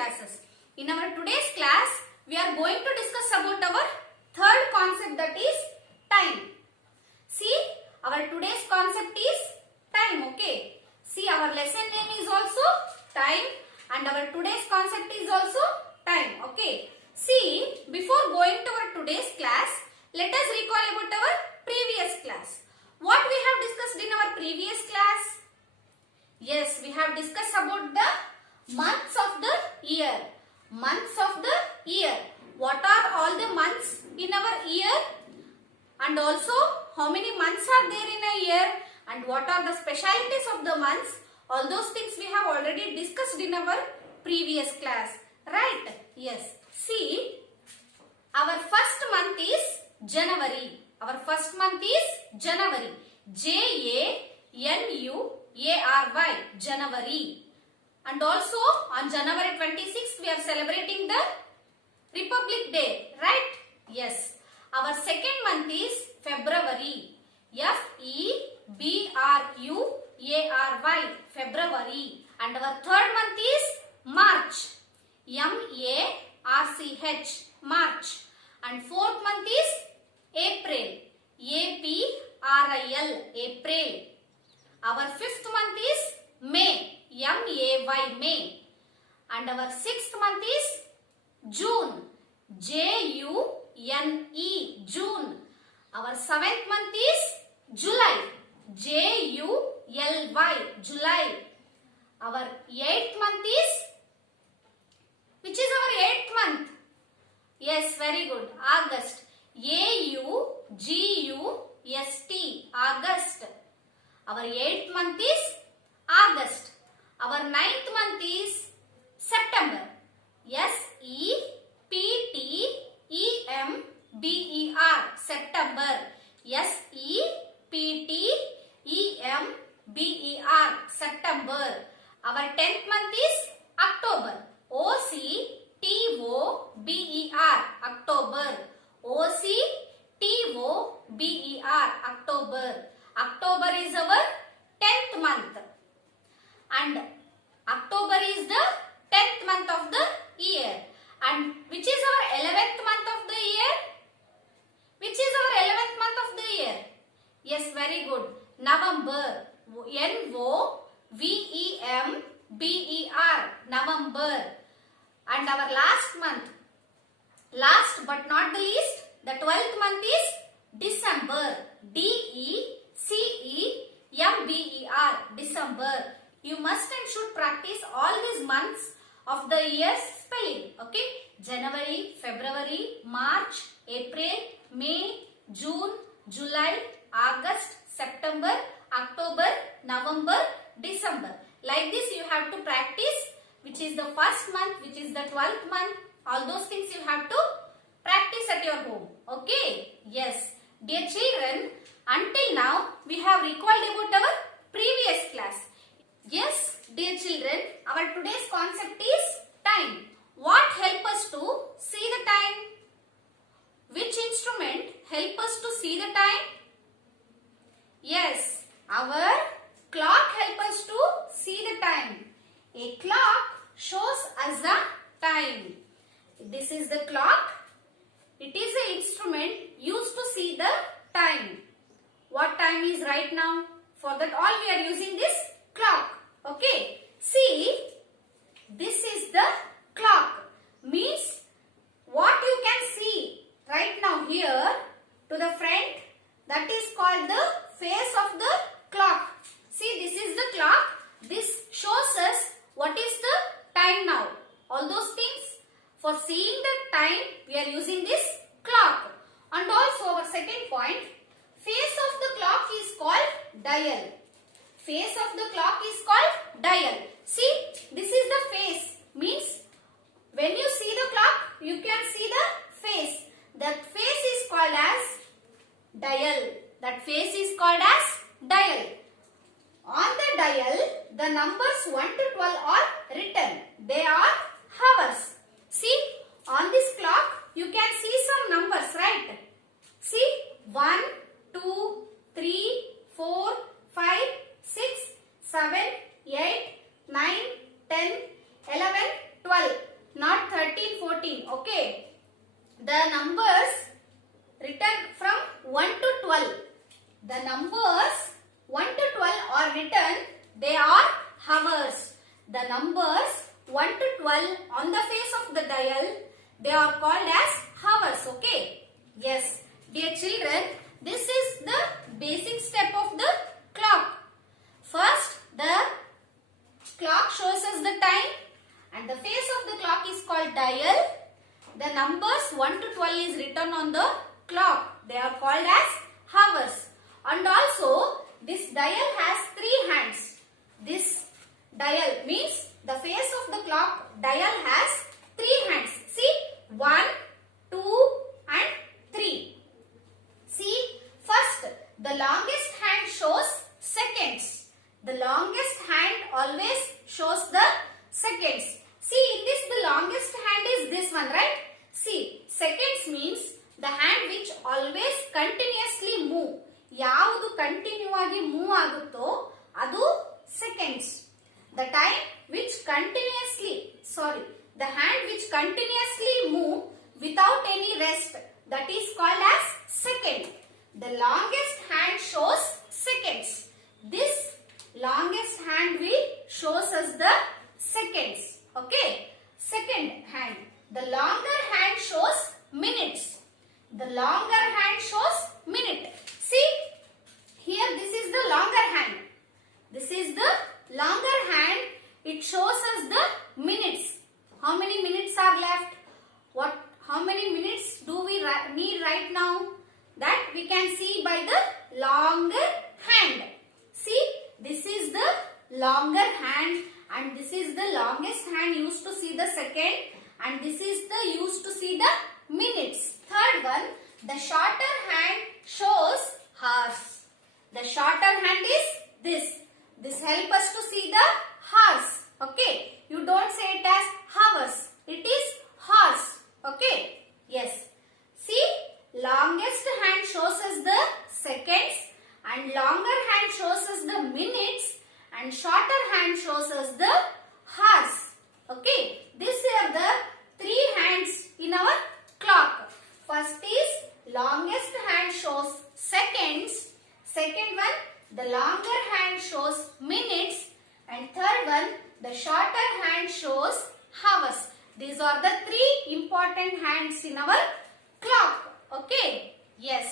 classes. In our today's class, we are going to discuss about our third concept, that is time. See, our today's concept is time, okay. See, our lesson name is also time and our today's concept is also time, okay. See, before going to our today's class, let us recall about our previous class. What we have discussed in our previous class? Yes, we have discussed about the months of the year. Months of the year. What are all the months in our year? And also how many months are there in a year? And what are the specialities of the months? All those things we have already discussed in our previous class. Right? Yes. See, our first month is January. Our first month is January. January. January. And also on January 26th we are celebrating the Republic Day. Right? Yes. Our second month is February. February. February. And our third month is March. March. March. And fourth month is April. April. April. Our fifth month is May. May. And our sixth month is June. June. June. Our seventh month is July. July. July. Our eighth month is, which is our eighth month? Yes, very good. August. August. Our eighth month is August. Our ninth month is September. September. September. Our 10th month is October. October. October. October is our 10th month. And October is the 10th month of the year. And which is our 11th month of the year? Which is our 11th month of the year? Yes, very good. November. November. And our last month, last but not the least, the 12th month is December. December. You must and should practice all these months of the year's spelling. Okay? January, February, March, April, May, June, July, August, September, October, November, December. Like this you have to practice which is the first month, which is the 12th month. All those things you have to practice at your home. Okay? Yes. Dear children, until now we have recalled about our previous class. Yes, dear children, our today's concept is time. What help us to see the time? Which instrument help us to see the time? Yes, our clock help us to see the time. A clock shows us the time. This is the clock. It is an instrument used to see the time. What time is right now? For that all we are using this clock. Okay. See, this is the clock. Means what you can see right now here to the front, that is called the face of the clock. See, this is the clock. This shows us what is the time now. All those things. For seeing the time, we are using this clock. And also our second point, face of the clock is called dial. Face of the clock is called dial. See, this is the face. Means when you see the clock, you can see the face. That face is called as dial. That face is called as dial. On the dial, the numbers 1 to 12 are written. They are hours. See, on this clock, you can see some numbers, right? See, 1, 2, 3, 4, 5, 6, 7, 8, 9, 10, 11, 12. the numbers written from 1 to 12. The numbers 1 to 12 are written, they are hours. The numbers 1 to 12 on the face of the dial, they are called as hours. Okay. Yes. Dear children, this is the basic step of the clock. First, the clock shows us the time and the face of the clock is called dial. The numbers 1 to 12 is written on the clock. They are called as hours. And also, this dial has 3 hands. This dial means the face of the clock dial has 3 hands. See, 1, 2 and 3. See, first the longest hand shows seconds. The longest hand always shows the seconds. See, in this the longest hand is this one, right? See, seconds means the hand which always continuously move. ಯಾವುದು continue ಆಗಿ move ಆಗುತ್ತೋ ಅದು seconds. The time which continuously, the hand which continuously move without any rest, that is called as second. The longest hand shows seconds. This longest hand will shows us the seconds. Okay. Second hand. The longer hand shows minutes. The longer hand shows minute. See, here this is the longer hand. This is the longer hand. It shows us the minutes. How many minutes are left? How many minutes do we need right now? That we can see by the longer hand. See, this is the longer hand and this is the longest hand used to see the second, and this is the used to see the minutes. Third one, the shorter hand shows hours. The shorter hand is this. This helps us to see the hours. Okay. You don't say it as hours. It is hours. Okay. Yes. See, longest hand shows us the seconds and longer hand shows us the minutes and shorter hand shows us the hours. Okay. These are the 3 hands in our clock. First is longest hand shows seconds. Second one, the longer hand shows minutes. And third one, the shorter hand shows hours. These are the 3 important hands in our clock. Okay. Yes.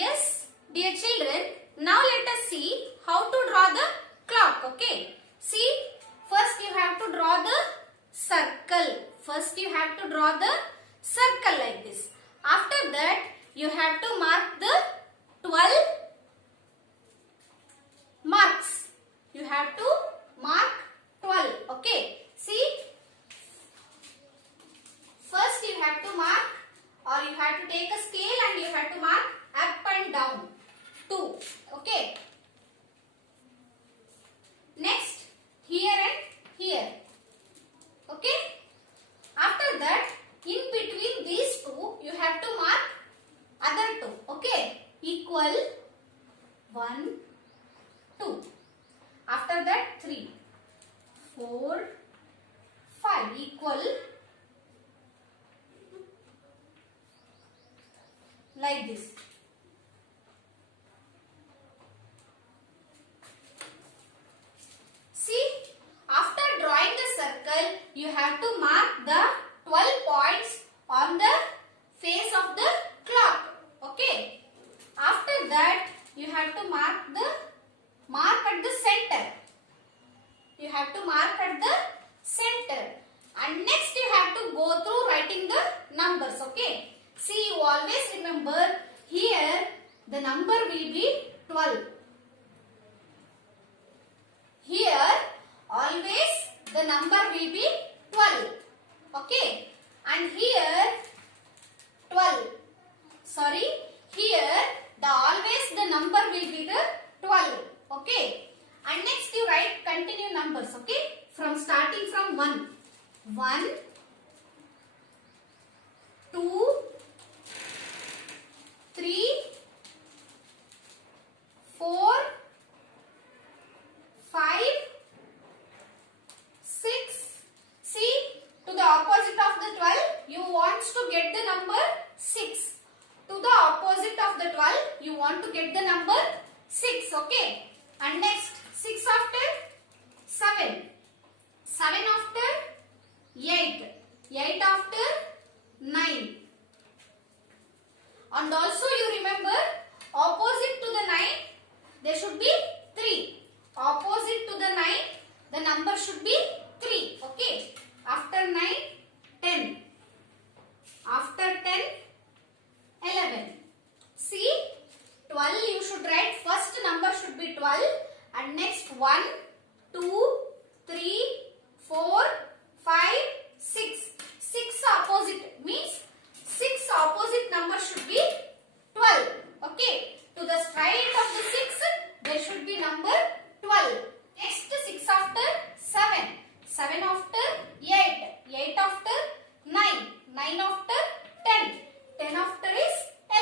Yes, dear children. Now let us see how to draw the clock. Okay. See, first you have to draw the circle. First you have to draw the circle like this. After that, you have to mark the 12 marks. You have to mark 12. Okay. See, first you have to mark, or you have to take a scale and you have to mark up and down 2. Okay. Next, here and here. Okay. After that, in between these 2, you have to mark other 2. Okay. Equal 1, 2. After that, 3, 4, 5 equal like this. See, after drawing the circle, you have to mark the 12 points on the face of the clock. Okay. After that, you have to mark at the center. You have to mark at the center. And next you have to go through writing the numbers. Okay. See, you always remember here the number will be 12. Here always the number will be 12. Okay. And here 12. Sorry. Here always the number will be the 12. Okay. And next you write continue numbers. Okay. From starting from 1. 1, 2, 3, 4, 5, 6. See, to the opposite of the 12, you 7 after 8. 8 after 9. And also you remember, opposite to the 9, there should be 3. Opposite to the 9, the number should be 3. Okay. After 9, 10. After 10, 11. See, 12 you should write, first number should be 12 and next 1, 2, 3, 4, 5, 6. 6 opposite means 6 opposite number should be 12. Okay. To the straight of the 6, there should be number 12. Next 6 after 7. 7 after 8. 8 after 9. 9 after 10. 10 after is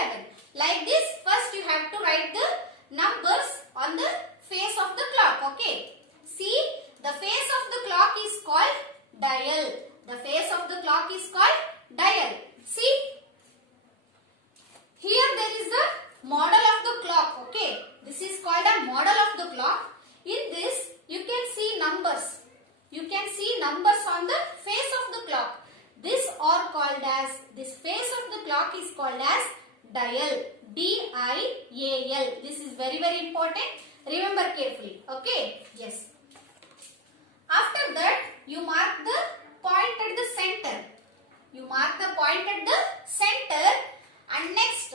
11. Like this, first you have to write the numbers on the face of the clock. Okay. See, the face of the clock is called dial. The face of the clock is called dial. See, here there is the model of the clock. Okay. This is called a model of the clock. In this, you can see numbers. You can see numbers on the face of the clock. This face of the clock is called as dial. D-I-A-L. This is very, very important. Remember carefully. Okay. Yes. After that, you mark the point at the center. You mark the point at the center and next,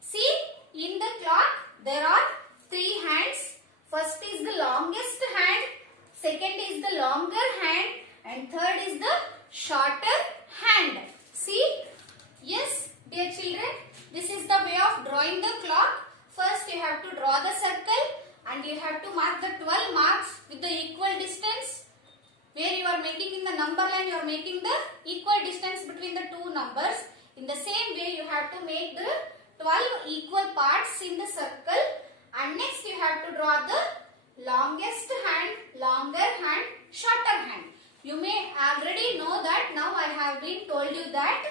see, in the clock there are 3 hands. First is the longest hand, second is the longer hand and third is the shorter hand. See, yes dear children, this is the way of drawing the clock. First you have to draw the circle and you have to mark the 12 marks with the equal distance. Where you are making in the number line, you are making the equal distance between the two numbers. In the same way, you have to make the 12 equal parts in the circle. And next you have to draw the longest hand, longer hand, shorter hand. You may already know that. Now I have been told you that.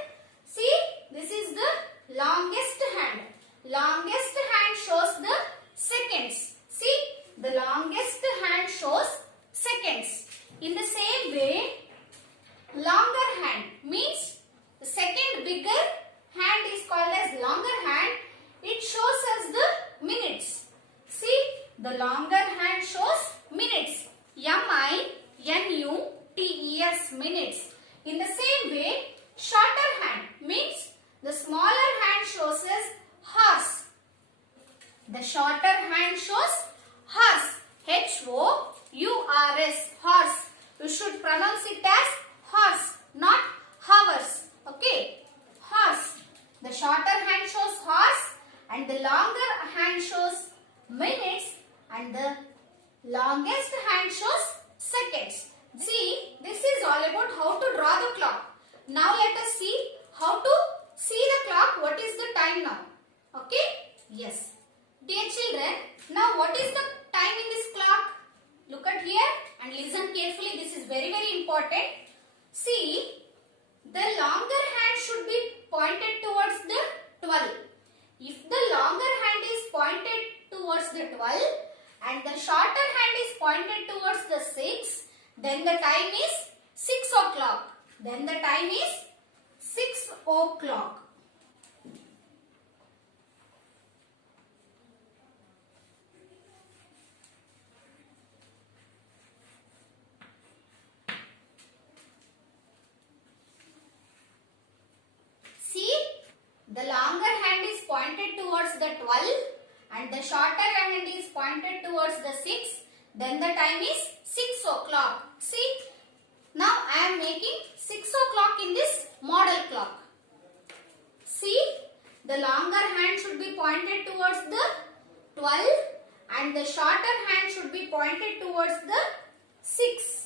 See, this is the longest hand. Longest hand shows the seconds. See, the longest hand shows seconds. In the same way, longer hand means the second bigger hand is called as longer hand. It shows us the minutes. See, the longer hand shows minutes. M-I-N-U-T-E-S, minutes. In the same way, shorter hand means the smaller hand shows us horse. The shorter hand shows horse. H-O-U-R-S, horse. You should pronounce it as horse, not hours. Okay, horse. The shorter hand shows horse and the longer hand shows minutes and the longest hand shows seconds. See, this is all about how to draw the clock. Now let us see how to see the clock. What is the time now? Okay, yes. Dear children, now what is the time in this clock? Look at here and listen carefully. This is very, very important. See, the longer hand should be pointed towards the 12. If the longer hand is pointed towards the 12 and the shorter hand is pointed towards the 6, then the time is 6 o'clock. Then the time is 6 o'clock. The longer hand is pointed towards the 12 and the shorter hand is pointed towards the 6. Then the time is 6 o'clock. See, now I am making 6 o'clock in this model clock. See, the longer hand should be pointed towards the 12 and the shorter hand should be pointed towards the 6.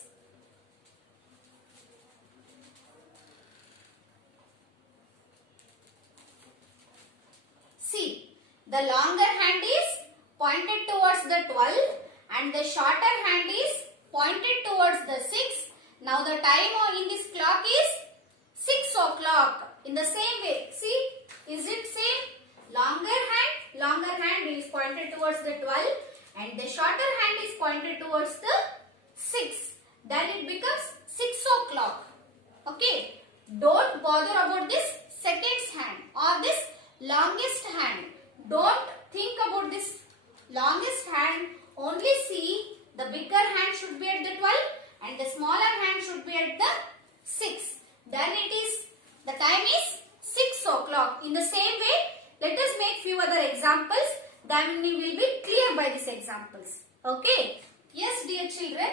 See, the longer hand is pointed towards the 12 and the shorter hand is pointed towards the 6. Now the time in this clock is 6 o'clock. In the same way, see, is it same? Longer hand is pointed towards the 12 and the shorter hand is pointed towards the 6. then it becomes 6 o'clock. Okay. Don't bother about this seconds hand or this longest hand. Don't think about this longest hand. Only see the bigger hand should be at the 12 and the smaller hand should be at the 6. Then the time is 6 o'clock. In the same way, let us make few other examples. Then we will be clear by these examples. Okay. Yes, dear children.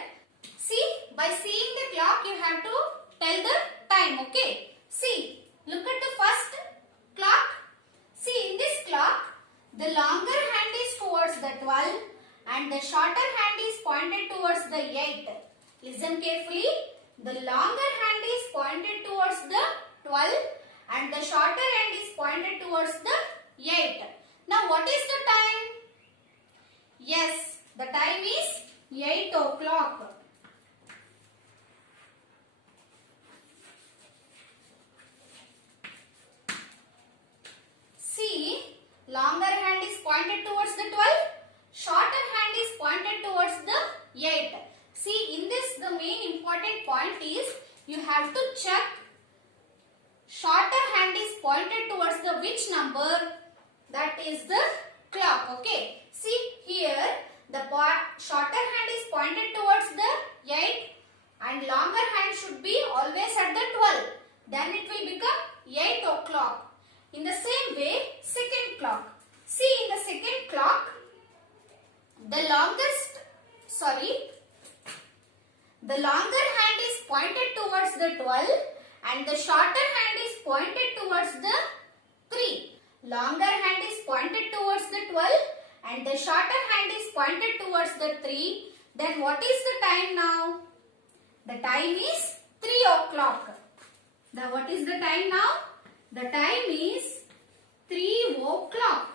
See, by seeing the clock, you have to tell the time. Okay. See, look at the first clock. See, in this clock, the longer hand is towards the 12 and the shorter hand is pointed towards the 8. Listen carefully. The longer hand is pointed towards the 12 and the shorter hand is pointed towards the 8. Now, what is the time? Yes, the time is 8 o'clock. See, longer hand is pointed towards the 12, shorter hand is pointed towards the 8. See, in this the main important point is you have to check shorter hand is pointed towards the which number, that is the clock. Okay. See here the shorter hand is pointed towards the 8 and longer hand should be always at the 12. Then it will become 8 o'clock. In the same way, second clock. See, in the second clock, the longer hand is pointed towards the 12 and the shorter hand is pointed towards the 3. Longer hand is pointed towards the 12 and the shorter hand is pointed towards the 3. Then what is the time now? The time is 3 o'clock. What is the time now? The time is 3 o'clock.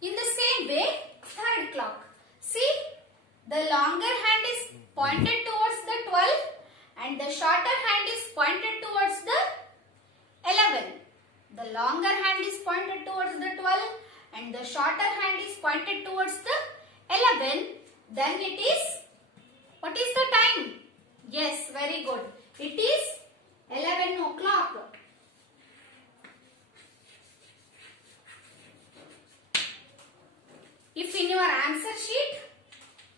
In the same way, third clock. See, the longer hand is pointed towards the 12 and the shorter hand is pointed towards the 11. The longer hand is pointed towards the 12 and the shorter hand is pointed towards the 11. Then it is, what is the time? Yes, very good. It is 11 o'clock. If in your answer sheet,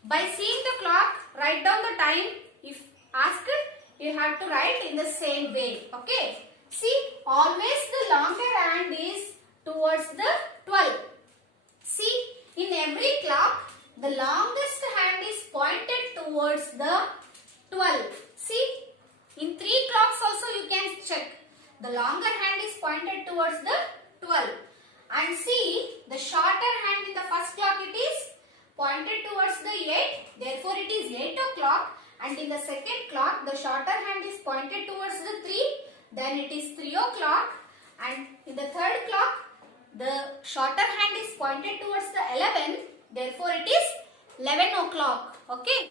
by seeing the clock, write down the time. If asked, you have to write in the same way. Okay. See, always the longer hand is towards the 12. See, in every clock, the longest hand is pointed towards the 12. See, in 3 clocks also you can check. The longer hand is pointed towards the 12. And see, the shorter hand in the first clock it is pointed towards the 8. Therefore, it is 8 o'clock. And in the second clock, the shorter hand is pointed towards the 3. Then it is 3 o'clock. And in the third clock, the shorter hand is pointed towards the 11. Therefore, it is 11 o'clock. Okay.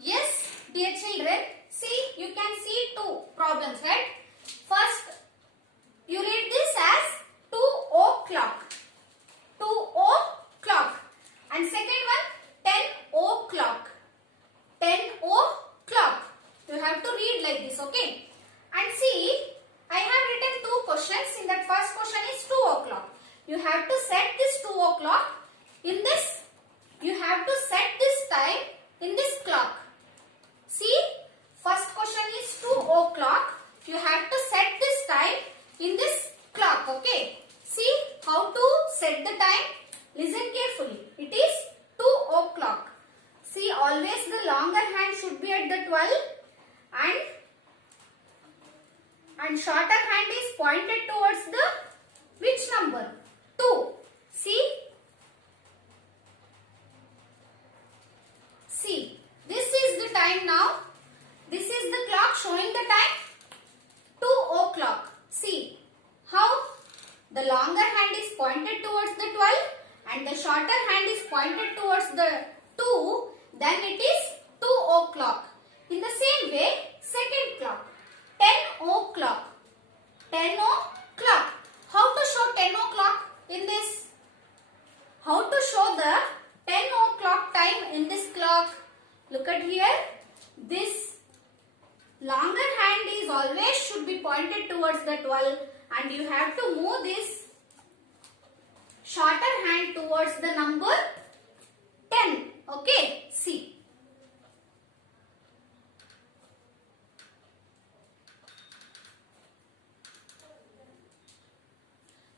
Yes, dear children. See, you can see 2 problems, right? First, you read this as 2 o'clock. 2 o'clock. And second one, 10 o'clock. 10 o'clock. You have to read like this, okay? And see, I have written 2 questions. In that first question is 2 o'clock. You have to set this 2 o'clock. In this, you have to set this time in this clock. See, first question is 2 o'clock. You have to set this time in this clock, okay? See how to set the time? Listen carefully. It is 2 o'clock. See, always the longer hand should be at the 12 and shorter hand is pointed towards the which number? 2. See? See, this is the time now. This is the clock showing the time 2 o'clock. See how the longer hand is pointed towards the 12 and the shorter hand is pointed towards the 2. Then it is 2 o'clock. In the same way, second clock, 10 o'clock. 10 o'clock. How to show 10 o'clock in this? Look at here. This longer hand is always should be pointed towards the 12 and you have to move this shorter hand towards the number 10. Okay, see.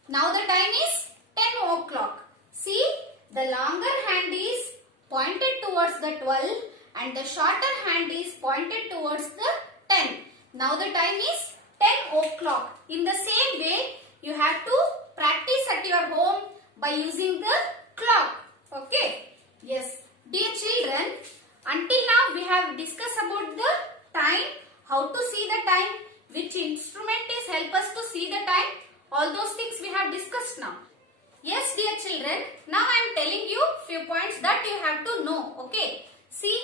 Now the time is 10 o'clock. See, the longer hand is pointed towards the 12 and the shorter hand is pointed towards the 10. Now the time is 10 o'clock. In the same way, you have to practice at your home by using the clock. Okay. Yes. Dear children, until now we have discussed about the time, how to see the time, which instrument is help us to see the time. All those things we have discussed now. Yes, dear children, now I am telling you few points that you have to know. Okay. See,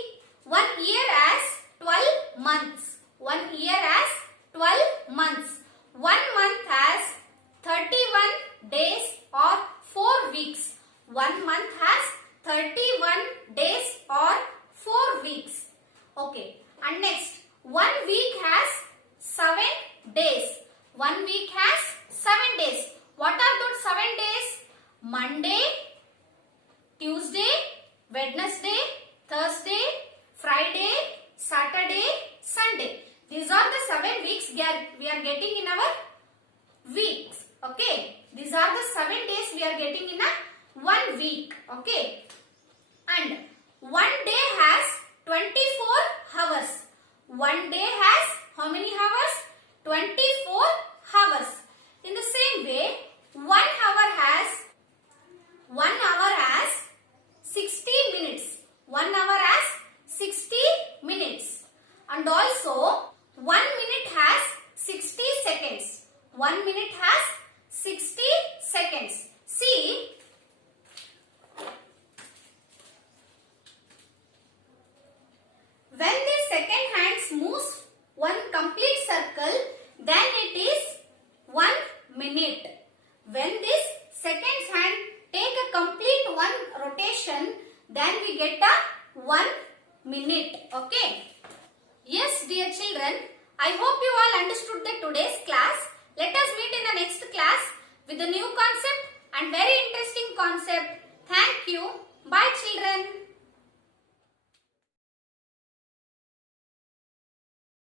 1 year as 12 months. 1 year as 12 months. 1 month has 31 days or 4 weeks. 1 month has 31 days or 4 weeks. Okay. And next, 1 week has 7 days. 1 week has 7 days. What are those 7 days? Monday, Tuesday, Wednesday, Thursday, Friday, Saturday, Sunday. These are the 7 weeks we are getting in our weeks. Okay. These are the 7 days we are getting in a 1 week. Okay. And 1 day has 24 hours. 1 day has how many hours? 24 hours. In the same way, 1 hour has 60 minutes. 1 hour has 60 minutes. And also 1 minute has 60 seconds. 1 minute has 60 seconds. See, when the second hand moves one complete circle, then it is 1 minute. When this second hand take a complete one rotation, then we get a 1 minute. Okay. Yes, dear children, I hope you all understood the today's class. Let us meet in the next class with a new concept and very interesting concept. Thank you. Bye children.